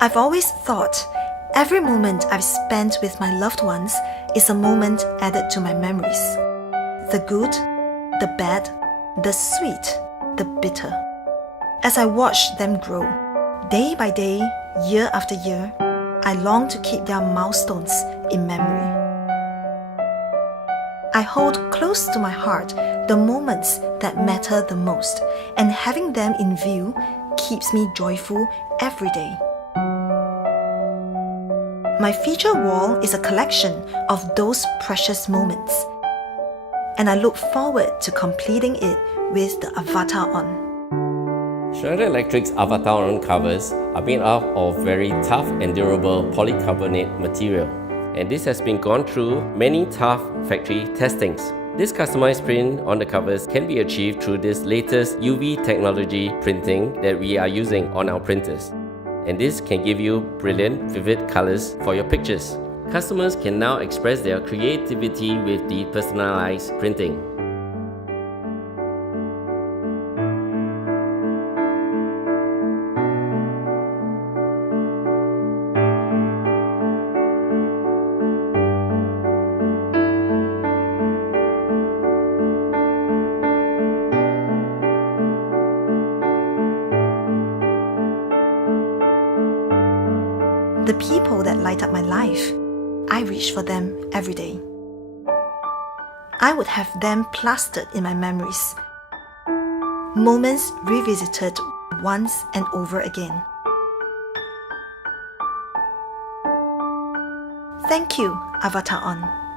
I've always thought every moment I've spent with my loved ones is a moment added to my memories. The good, the bad, the sweet, the bitter. As I watch them grow, day by day, year after year, I long to keep their milestones in memory. I hold close to my heart the moments that matter the most, and having them in view keeps me joyful every day. My feature wall is a collection of those precious moments, and I look forward to completing it with the AvatarOn. Schneider Electric's AvatarOn covers are made up of very tough and durable polycarbonate material, and this has been gone through many tough factory testings. This customized print on the covers can be achieved through this latest UV technology printing that we are using on our printers. And this can give you brilliant, vivid colors for your pictures. Customers can now express their creativity with the Personalize printing. The people that light up my life, I reach for them every day. I would have them plastered in my memories. Moments revisited once and over again. Thank you, AvatarOn.